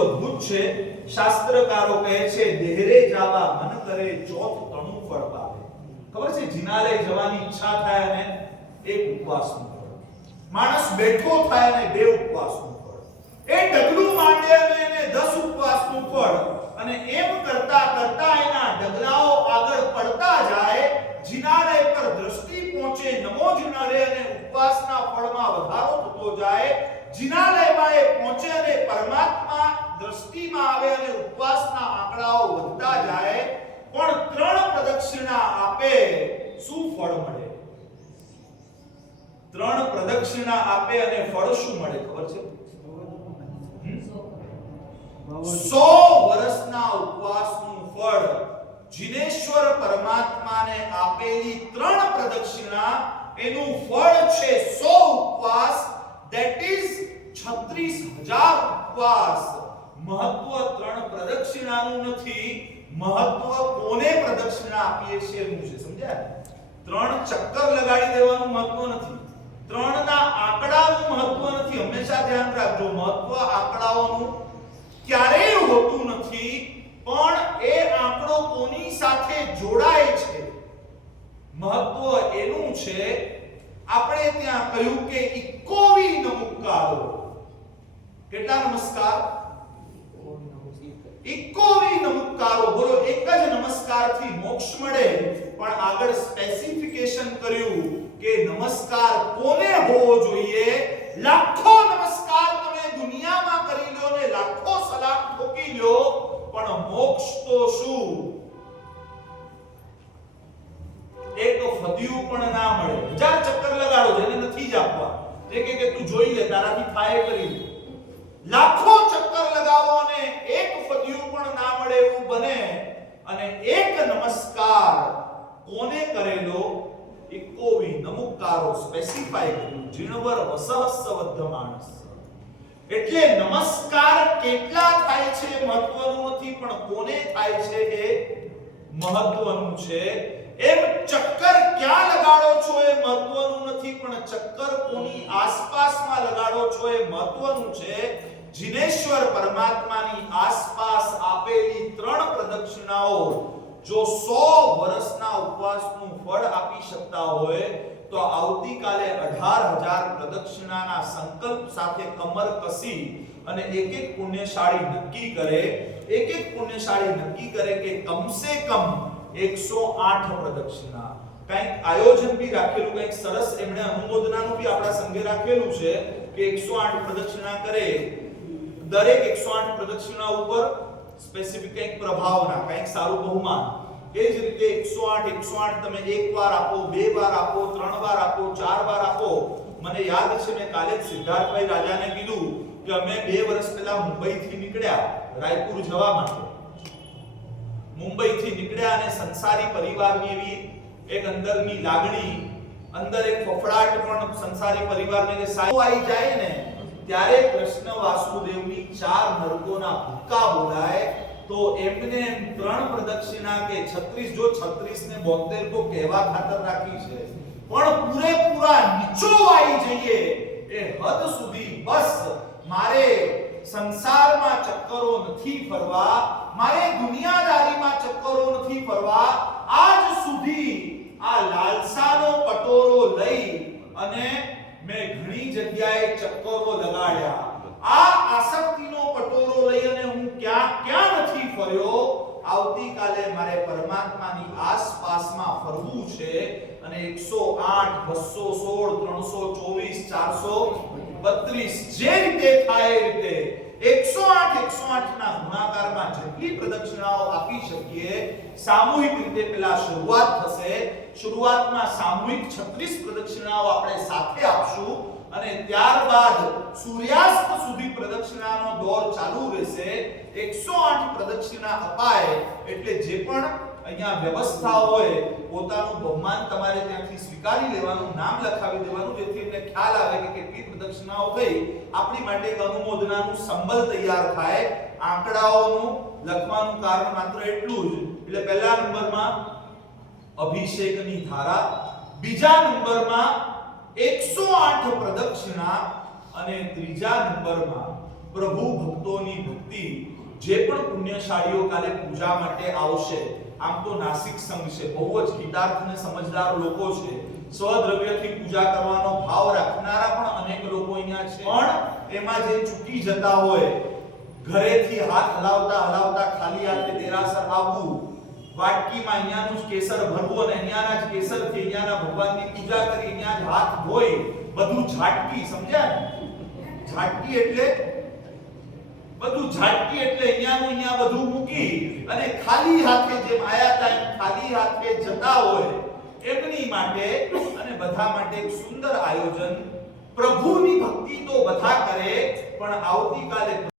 એટલું અદ્ભુત છે, શાસ્ત્રકારો કહે છે દેહરે જાવા મન કરે ચોથ તણું ફળ પાવે. ખબર છે, જિનાલય જવાની ઈચ્છા થાય અને એક ઉપવાસનું ફળ, માણસ બેઠો થાય અને બે ઉપવાસનું ફળ, એ ડગલું માંડે અને એને 10 ઉપવાસનું ફળ, અને એમ કરતા કરતા એના ડગલાઓ આગળ પડતા જાય, જિનાલય પર દ્રષ્ટિ પહોંચે, નમો જિનાલય, અને ઉપવાસના ફળમાં વધારો થતો જાય. જિનાલયમાં એ પહોંચે અને પરમાત્મા દ્રષ્ટિમાં આવે અને ઉપવાસના આંકડાઓ વધતા જાય. પણ 3 પ્રદક્ષિણા આપે શું ફળ મળે? 3 પ્રદક્ષિણા આપે અને ફળ શું મળે ખબર છે? 100 વર્ષના ઉપવાસનું ફળ. જિનેશ્વર પરમાત્માને આપેલી 3 પ્રદક્ષિણા એનું ફળ છે 100 ઉપવાસ, that is 36,000 ઉપવાસ. મહત્વ 3 પ્રદક્ષિણાનું નથી, મહત્વ કોને પ્રદક્ષિણા આપીએ છીએ એનું છે. સમજ્યા? 3 ચક્કર લગાડી દેવાનું મહત્વ નથી, 3 ના આંકડાનું મહત્વ નથી. હંમેશા ધ્યાન રાખજો, મહત્વ આંકડાઓનું ક્યારેય હોતું નથી, પણ એ આંકડો કોની સાથે જોડાય છે, મહત્વ એનું છે. આપણે ત્યાં કહ્યું કે 21 નમસ્કારો. કેટલા નમસ્કાર? 21 નમસ્કારો. બોલો, એક જ નમસ્કારથી મોક્ષ મળે, પણ આગળ સ્પેસિફિકેશન કર્યું કે નમસ્કાર કોને હોવો જોઈએ. લાખો નમસ્કાર તમે દુનિયામાં કરી લો ને લાખો સલામ ઠોકી લો, પણ મોક્ષ તો શું? એક ફદિયું પણ ના મળે. 1000 ચક્કર લગાડો, જેને નથી જ આપવા, તે કે તું જોઈ લે, તારાથી થાય કરી લે. લાખો ચક્કર લગાવો અને એક ફદિયું પણ ના મળે એવું બને. અને એક નમસ્કાર કોને કરેલો? 21 નમસ્કારો સ્પેસિફાઈ કર્યું. જીણવર વસહસ્સ વદ્ધ માણસ. એટલે નમસ્કાર કેટલા થાય છે મહત્વનું નથી, પણ કોને થાય છે એ મહત્વનું છે. એમ ચક્કર ક્યાં લગાડો છો એ મહત્વનું નથી, પણ ચક્કર કોની આસપાસમાં લગાડો છો એ મહત્વનું છે. જિનેશ્વર પરમાત્માની આસપાસ આપેલી 3 પ્રદક્ષિણાઓ જો 100 વર્ષના ઉપવાસનું ફળ આપી શકતા હોય, તો આવતીકાલે 18,000 પ્રદક્ષિણાના સંકલ્પ સાથે કમર કસી અને એક પુણ્યશાળી નક્કી કરે, એક પુણ્યશાળી નક્કી કરે કે કમસે કમ 108 પ્રદક્ષિણા. કંઈક આયોજન બી રાખેલું, કંઈક સરસ એમણે અનુમોદનાનું બી આપણા સંઘે રાખેલું છે કે 108 પ્રદક્ષિણા કરે. દરેક 108 પ્રદક્ષિણા ઉપર સ્પેસિફિક કંઈક પ્રભાવના, કંઈક સારું બહુમાન. એ જ રીતે 108 તમે 1 વાર આપો, 2 વાર આપો, 3 વાર આપો, 4 વાર આપો. મને યાદ છે, મેં કાલે જ સિદ્ધાર્થભાઈ રાજાને કીધું કે અમે 2 વર્ષ પહેલા મુંબઈથી નીકળ્યા રાયપુર જવા માટે. મુંબઈથી નીકળ્યા અને સંસારી પરિવારની એવી એક અંદરની લાગણી, અંદર એક ફફડાટ પણ સંસારી પરિવારને કે સાયો આવી જાય ને, ત્યારે કૃષ્ણ વાસુદેવની 4 નરકોના ભૂક્કા બોલાય. તો એમને 3 પ્રદક્ષિણા કે 36, જો 36 ને 72 તો કહેવા ખાતર રાખી છે, પણ પૂરેપૂરા નીચોવાઈ જઈએ એ હદ સુધી. બસ મારે સંસારમાં ચક્કરો નથી ફરવા, મારે દુનિયાદારીમાં ચક્કરો નથી ફરવા. આજ સુધી આ લાલસાનો કટોરો લઈ અને મેં ઘણી જગ્યાએ ચક્કરો લગાડ્યા. આ આસક્તિનો કટોરો લઈ અને હું ક્યાં નથી ફર્યો. આવતીકાલે મારે પરમાત્માની આસપાસમાં ફરવું છે અને 108, 216, 324, 432 જે રીતે થાય એ રીતે 108 ના ગુણાકારમાં જેટલી પ્રદક્ષિણાઓ આપી શકીએ, સામૂહિક રીતે પેલા શરૂઆત થશે. શરૂઆતમાં સામૂહિક 36 પ્રદક્ષિણાઓ આપણે સાથે આપશું અને ત્યારબાદ સૂર્યાસ્ત સુધી પ્રદક્ષિણાનો દોર ચાલુ રહેશે. 108 પ્રદક્ષિણા અપાય એટલે જે પણ અહીંયા વ્યવસ્થા હોય, પોતાનું બહુમાન તમારે ત્યાંથી સ્વીકારી લેવાનું, નામ લખાવી દેવાનું, જેથી એમને ખ્યાલ આવે કે કેટલી પ્રદક્ષિણાઓ થઈ. આપણી માટે એક અનુમોદનાનું સંબલ તૈયાર થાય. આંકડાઓનું લખવાનું કારણ માત્ર એટલું જ. એટલે પહેલા નંબરમાં અભિષેકની ધારા, બીજા નંબરમાં 108 પ્રદક્ષિણા અને ત્રીજા નંબરમાં પ્રભુ ભક્તોની ભક્તિ. જે પણ પુણ્યશાળીઓ કાલે પૂજા માટે આવશે, આમ તો નાસિક સંઘ છે, બહુ જ હિતાર્થ અને સમજદાર લોકો છે, સ્વદ્રવ્યથી પૂજા કરવાનો ભાવ રાખનારા પણ અનેક લોકો અહીંયા છે, પણ એમાં જે ચૂકી જતા હોય, ઘરેથી હાથ હલાવતા હલાવતા ખાલી હાથે દેરાસર આવવું, વાટકીમાં અહીંયાનું જ કેસર ભરવું અને અહીંયાના જ કેસરથી અહીંયાના ભગવાનની પૂજા કરી, અહીંયા જ હાથ ધોઈ, બધું ઝાટકી, સમજ્યા ને? ઝાટકી એટલે બધું ઝાટકી એટલે અહીંયાનું અહીંયા બધું મૂકી અને ખાલી હાથે જેમ આયા હતા એમ ખાલી હાથે જતા હોય એમની માટે અને બધા માટે એક સુંદર આયોજન. પ્રભુની ભક્તિ તો બધા કરે, પણ આવતીકાલે